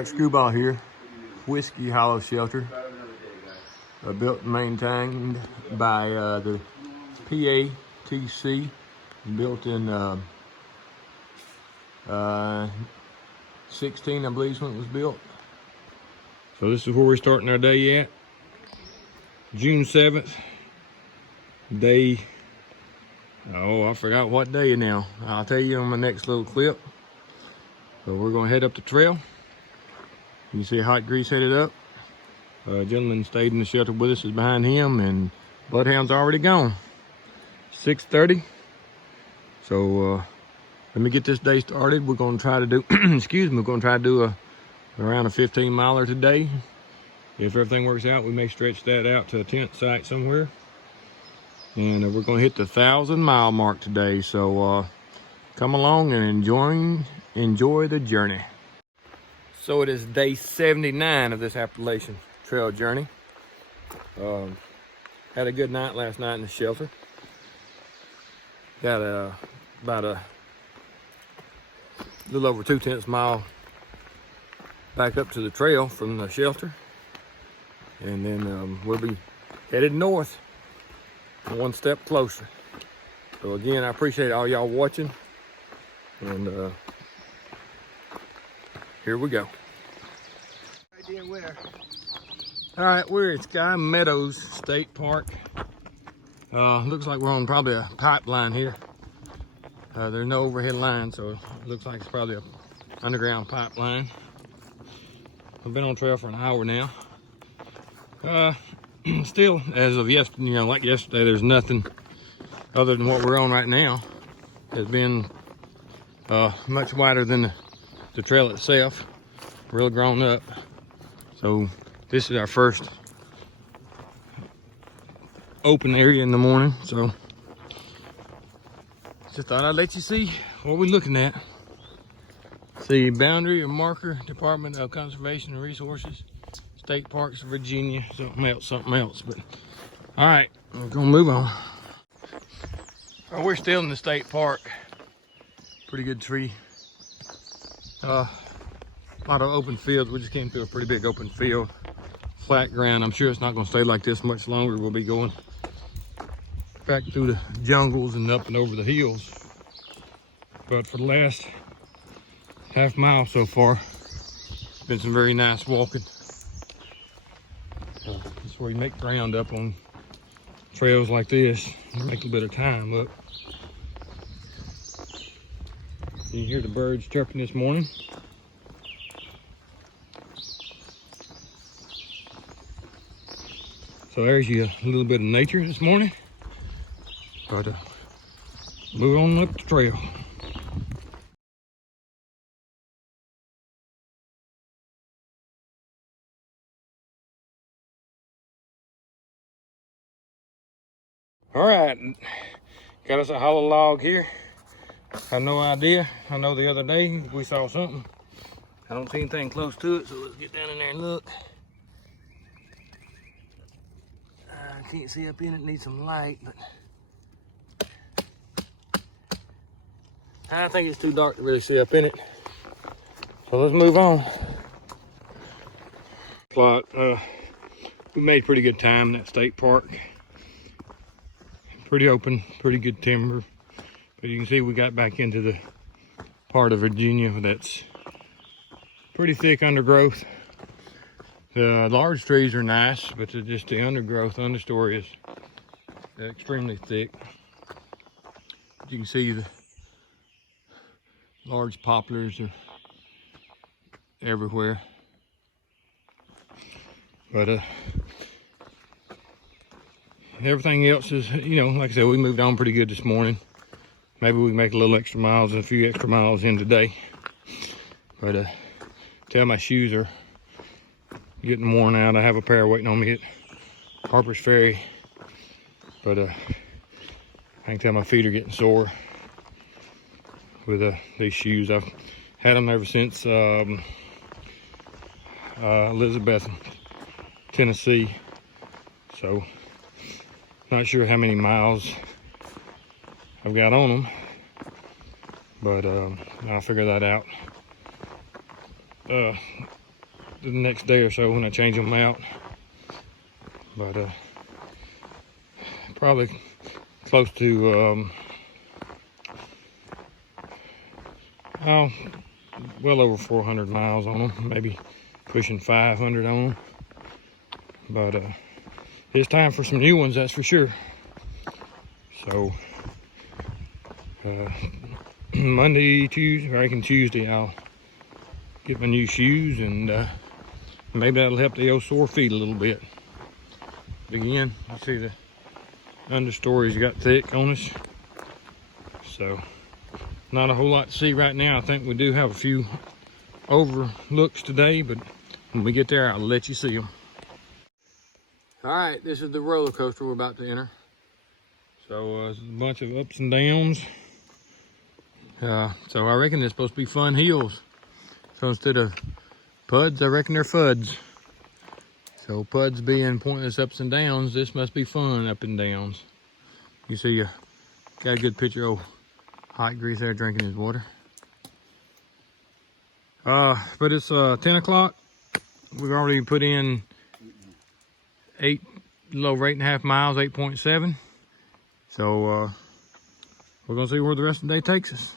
Alright, Screwball here. Whiskey Hollow Shelter. Built and maintained by the PATC. Built in 16, I believe is when it was built. So this is where we're starting our day at. June 7th. Day, oh, I forgot what day now. I'll tell you on my next little clip. So we're gonna head up the trail. You can see Hot Grease headed up. A gentleman stayed in the shelter with us is behind him, and Bloodhound's already gone. 6:30. So let me get this day started. We're gonna try to do, excuse me, we're gonna try to do around a 15 miler today. If everything works out, we may stretch that out to a tent site somewhere. And we're gonna hit the 1,000-mile mark today. So come along and enjoy the journey. So it is day 79 of this Appalachian Trail journey. Had a good night last night in the shelter. Got about a little over 2/10 mile back up to the trail from the shelter. And then we'll be headed north, one step closer. So again, I appreciate all y'all watching. And here we go. Idea where? All right, we're at Meadows State Park. Looks like we're on probably a pipeline here. There's no overhead line, so it looks like it's probably an underground pipeline. I've been on trail for an hour now. Still, as of yesterday, you know, like yesterday, there's nothing other than what we're on right now. It's been much wider than the trail itself, real grown up. So this is our first open area in the morning. So just thought I'd let you see what we're looking at. See, boundary or marker, Department of Conservation and Resources, State Parks of Virginia, something else. But all right, we're gonna move on. Oh, we're still in the state park. Pretty good tree. A lot of open fields. We just came through a pretty big open field, flat ground. I'm sure it's not going to stay like this much longer. We'll be going back through the jungles and up and over the hills. But for the last half mile so far, it's been some very nice walking. That's where you make ground up on trails like this. Make a bit of time up. You hear the birds chirping this morning. So there's you a little bit of nature this morning. But move on up the trail. All right, got us a hollow log here. Have no idea. I know the other day we saw something. I don't see anything close to it, so let's get down in there and look. I can't see up in it, need some light, but I think it's too dark to really see up in it. So let's move on. Plot, we made pretty good time in that state park. Pretty open, pretty good timber. But you can see we got back into the part of Virginia that's pretty thick undergrowth. The large trees are nice, but just the understory is extremely thick. You can see the large poplars are everywhere. But everything else is, you know, like I said, we moved on pretty good this morning. Maybe we can make a little extra miles and a few extra miles in today. But tell my shoes are getting worn out. I have a pair waiting on me at Harper's Ferry. But I can tell my feet are getting sore with these shoes. I've had them ever since Elizabeth, Tennessee. So not sure how many miles I've got on them, but I'll figure that out. the next day or so when I change them out. But probably close to well over 400 miles on them, maybe pushing 500 on them. But it's time for some new ones, that's for sure. So Monday, Tuesday, or I reckon Tuesday, I'll get my new shoes, and maybe that'll help the old sore feet a little bit. Again, you see the understories got thick on us, so not a whole lot to see right now. I think we do have a few overlooks today, but when we get there, I'll let you see them. All right, this is the roller coaster we're about to enter. So it's a bunch of ups and downs. So I reckon it's supposed to be fun hills. So instead of puds, I reckon they're fuds. So puds being pointless ups and downs, this must be fun up and downs. You see, got a good picture of Hot Grease there drinking his water. But it's 10 o'clock. We've already put in 8.5 miles, 8.7. So we're gonna see where the rest of the day takes us.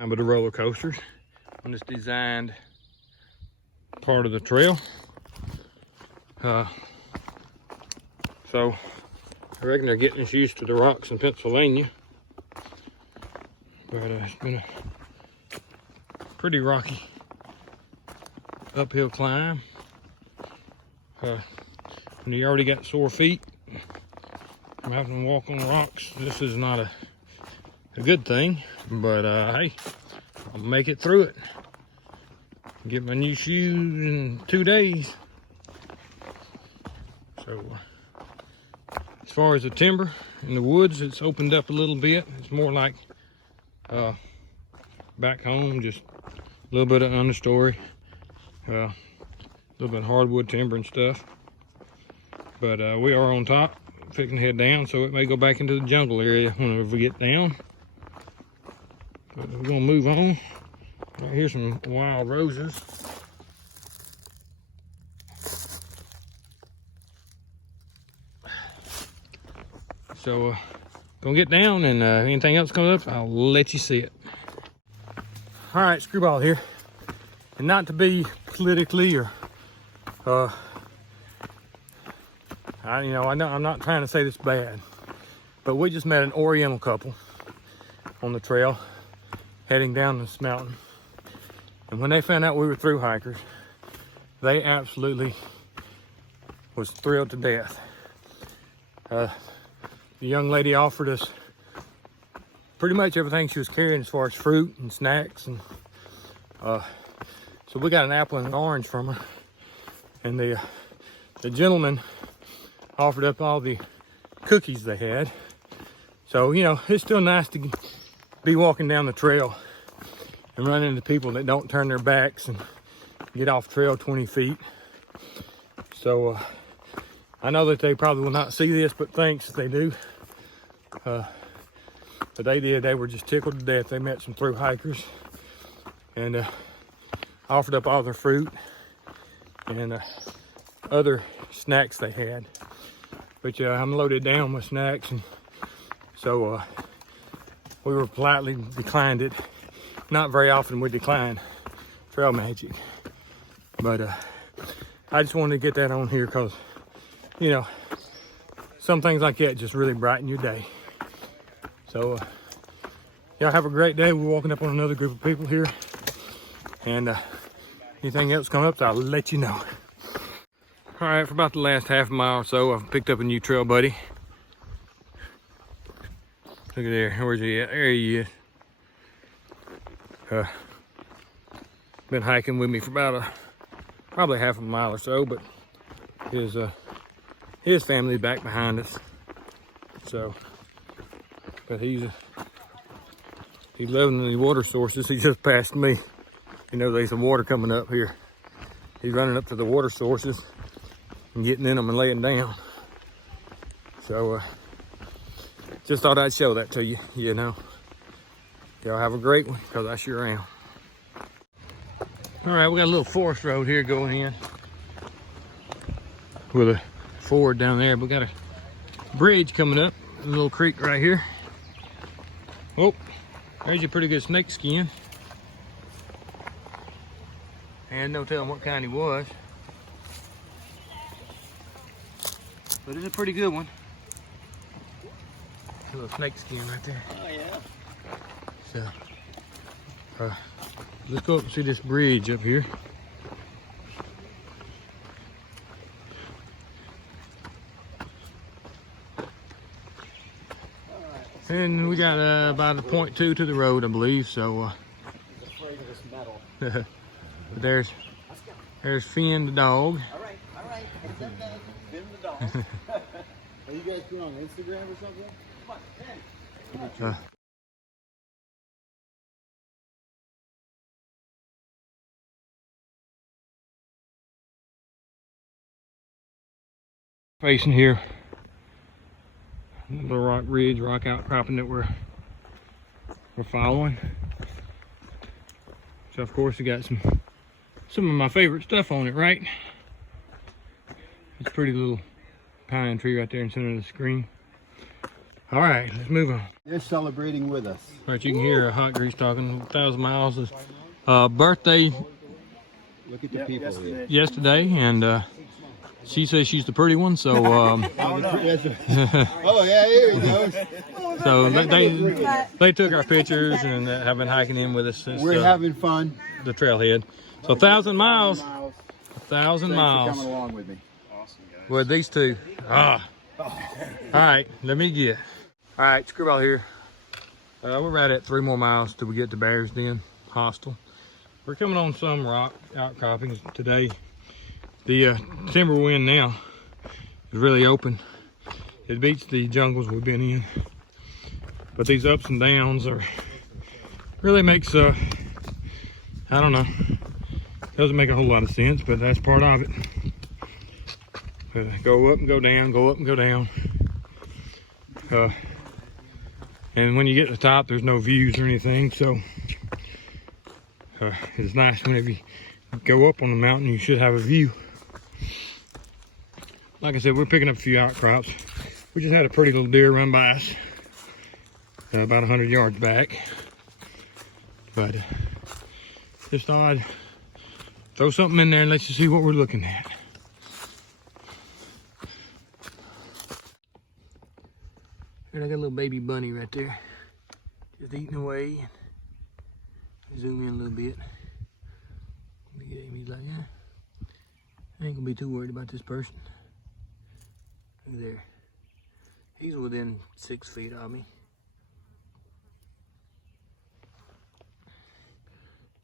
But the roller coasters on this designed part of the trail. So I reckon they're getting us used to the rocks in Pennsylvania. But it's been a pretty rocky uphill climb. When you already got sore feet, I'm having to walk on rocks. This is not a good thing, but hey, I'll make it through it. Get my new shoes in 2 days. So as far as the timber in the woods, it's opened up a little bit. It's more like back home, just a little bit of understory, a little bit of hardwood timber and stuff. But we are on top, fixing to head down, so it may go back into the jungle area whenever we get down. But we're gonna move on. Right here's some wild roses. So gonna get down, and anything else comes up, I'll let you see it. All right, Screwball here, and not to be politically or I know I'm not trying to say this bad, but we just met an Oriental couple on the trail heading down this mountain, and when they found out we were thru hikers, they absolutely was thrilled to death. The young lady offered us pretty much everything she was carrying as far as fruit and snacks, and so we got an apple and an orange from her, and the gentleman offered up all the cookies they had. So, you know, it's still nice to be walking down the trail and run into people that don't turn their backs and get off trail 20 feet. So I know that they probably will not see this, but thanks if they do. But they did. They were just tickled to death. They met some thru hikers and offered up all their fruit and other snacks they had. But I'm loaded down with snacks, and so we were politely declined it. Not very often we decline trail magic, but I just wanted to get that on here because, you know, some things like that just really brighten your day. So y'all have a great day. We're walking up on another group of people here, and anything else come up, I'll let you know. All right, for about the last half mile or so, I've picked up a new trail buddy. Look at there, where's he at? There he is. Been hiking with me for about probably half a mile or so, but his family's back behind us. So, but he's loving the water sources. He just passed me. You know, there's some water coming up here. He's running up to the water sources and getting in them and laying down. So just thought I'd show that to you, you know. Y'all have a great one, because I sure am. All right, we got a little forest road here going in with a ford down there. We got a bridge coming up, a little creek right here. Oh, there's a pretty good snakeskin. And no telling what kind he was. But it's a pretty good one. A little snakeskin right there. Oh, yeah. So, let's go up and see this bridge up here. And we got about a 0.2 to the road, I believe. So, He's afraid of this metal. but there's Finn the dog. All right. It's okay. Finn the dog. Are you guys going on Instagram or something? Come on, Finn. Facing here, the rock ridge, rock outcropping that we're following. So of course we got some of my favorite stuff on it, right? It's a pretty little pine tree right there in the center of the screen. All right, let's move on. They're celebrating with us. Right, you can hear Hot Grease talking. 1,000 miles is birthday Look at the people here. yesterday, and she says she's the pretty one, so Oh, yeah, here he goes. so they took our pictures and have been hiking in with us since We're having fun. the trailhead. So 1,000 miles, 1,000 Thanks for miles coming along with me. Awesome, guys. with these two. All right, let me get. All right, Screwball here. We're right at 3 more miles till we get to Den Hostel. We're coming on some rock outcroppings today. The timber we're in now is really open. It beats the jungles we've been in. But these ups and downs are really makes I don't know. Doesn't make a whole lot of sense, but that's part of it. Go up and go down, go up and go down. And when you get to the top, there's no views or anything, so it's nice whenever you go up on the mountain, you should have a view. Like I said, we're picking up a few outcrops. We just had a pretty little deer run by us about 100 yards back. But just thought I'd throw something in there and let you see what we're looking at. And I got a little baby bunny right there, just eating away. Zoom in a little bit. Look at him, he's like, yeah, I ain't gonna be too worried about this person. Look there. He's within 6 feet of me.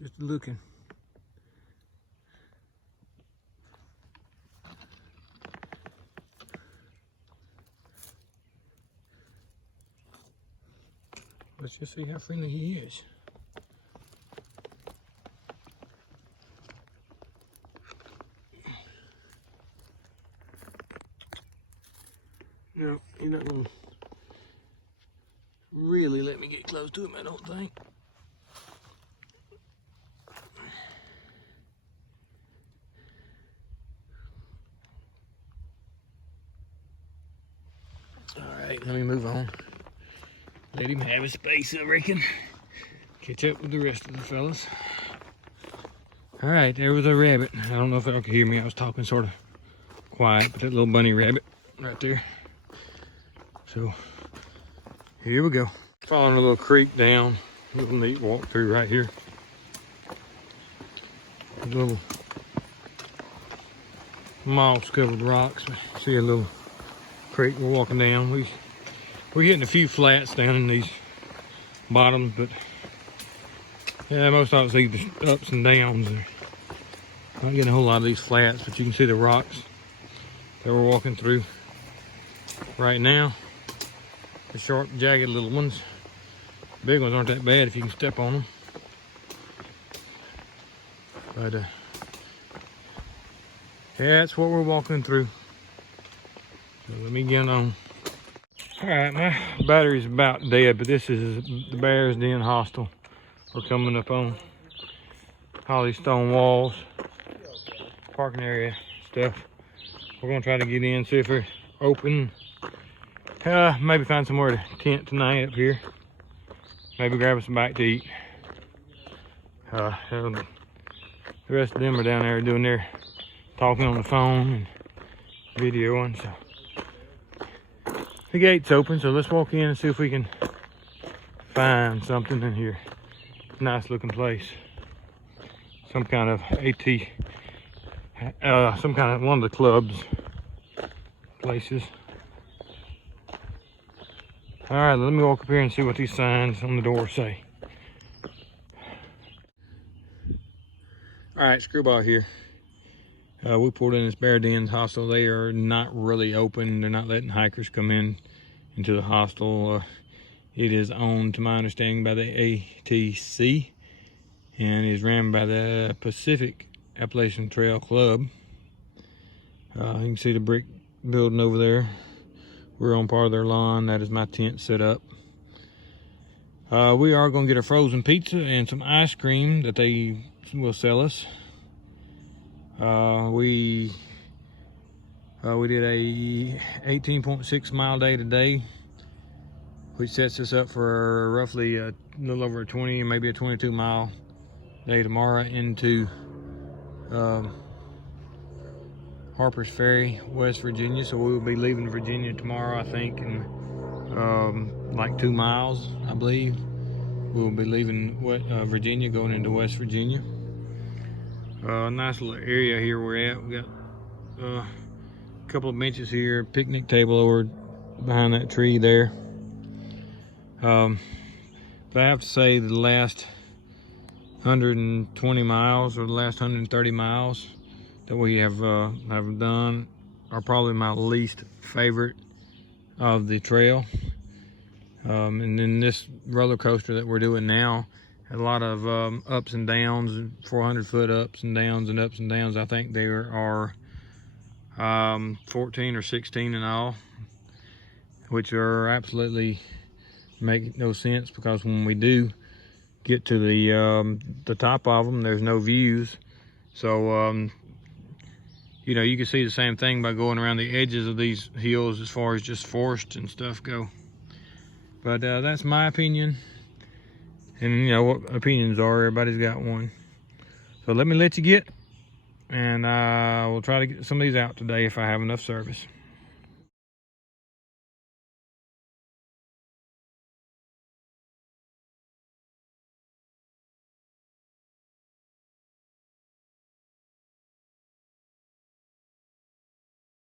Just looking. Let's just see how friendly he is. No, he's not gonna really let me get close to him, I don't think. All right, let me move on. Let him have his space, I reckon. Catch up with the rest of the fellas. All right, there was a rabbit. I don't know if y'all could hear me. I was talking sort of quiet, but that little bunny rabbit right there. So here we go. Following a little creek down. A little neat walk through right here. A little moss covered rocks. See a little creek we're walking down. We're hitting a few flats down in these bottoms, but yeah, most of it's either ups and downs. Not getting a whole lot of these flats, but you can see the rocks that we're walking through right now. The sharp, jagged little ones. Big ones aren't that bad if you can step on them. But yeah, that's what we're walking through. So let me get on. All right, my battery's about dead, but this is the Bears Den Hostel. We're coming up on all these stone walls, parking area stuff. We're gonna try to get in, see if they're open. Maybe find somewhere to tent tonight up here. Maybe grab us a bite to eat. The rest of them are down there doing their talking on the phone and videoing. So the gate's open, so let's walk in and see if we can find something in here. Nice looking place. Some kind of some kind of one of the clubs places. All right, let me walk up here and see what these signs on the door say. All right, Screwball here. We pulled in this Bear Den hostel. They are not really open. They're not letting hikers come in into the hostel. It is owned, to my understanding, by the ATC and is ran by the Pacific Appalachian Trail Club. You can see the brick building over there. We're on part of their lawn. That is my tent set up. We are going to get a frozen pizza and some ice cream that they will sell us. We did a 18.6 mile day today, which sets us up for roughly a little over a 20, maybe a 22 mile day tomorrow into Harper's Ferry, West Virginia. So we will be leaving Virginia tomorrow, I think, in like 2 miles, I believe. We will be leaving Virginia, going into West Virginia. Nice little area here we're at. We got a couple of benches here, picnic table over behind that tree there. But I have to say the last 120 miles or the last 130 miles that we have done are probably my least favorite of the trail. And then this roller coaster that we're doing now had a lot of ups and downs, 400-foot ups and downs and ups and downs. I think there are 14 or 16 in all, which are absolutely make no sense, because when we do get to the top of them, there's no views. So you know, you can see the same thing by going around the edges of these hills as far as just forest and stuff go. But that's my opinion. And you know what opinions are, everybody's got one. So let me let you get, and we'll try to get some of these out today if I have enough service.